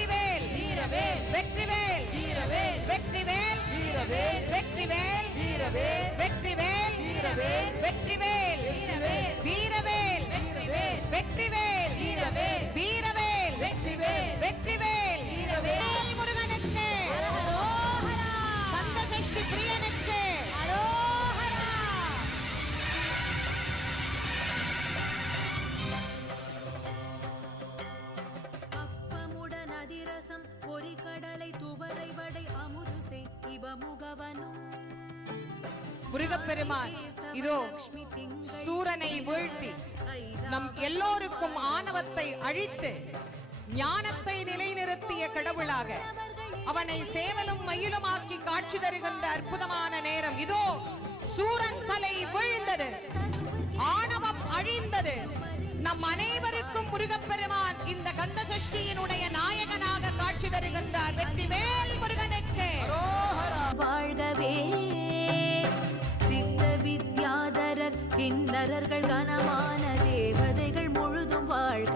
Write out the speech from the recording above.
வெற்றிவேல் வீரவேல் வெற்றிவேல் வீரவேல் வெற்றிவேல் வீரவேல் வெற்றிவேல் வீரவேல் வெற்றிவேல் வீரவேல் வெற்றிவேல் வீரவேல் வீரவேல் வீரவேல் வெற்றிவேல் வீரவேல் வீரவேல் வெற்றிவேல் வெற்றிவேல் வீரவேல் முருகனுக்கு கந்தசஷ்டி பிரியனுக்கு அப்பமுடன் அதிரசம் பொறிகடலை துவரை வடை அமுதுசை இவமுகவனும் முருகப்பெருமான் இதோ சூரனை வீழ்த்தி நம் எல்லோருக்கும் ஆணவத்தை அழித்து ஞானத்தை நிலைநிறுத்திய கடவுளாக அவனை சேவலும் மயிலுமாக்கி காட்சி தருகின்ற அற்புதமான நேரம். இதோ சூரன் தலை வீழ்ந்தது, ஆணவம் அழிந்தது. நம் அனைவருக்கும் முருகப்பெருமான் இந்த கந்த சஷ்டியினுடைய நாயகனாக காட்சி தருகின்றார். வெற்றிவேல் முருகனுக்கு வாழ்கவே சித்த வித்யாதரர் கிண்ணறர்கள் கனமான தேவதைகள் முழுதும் வாழ்க.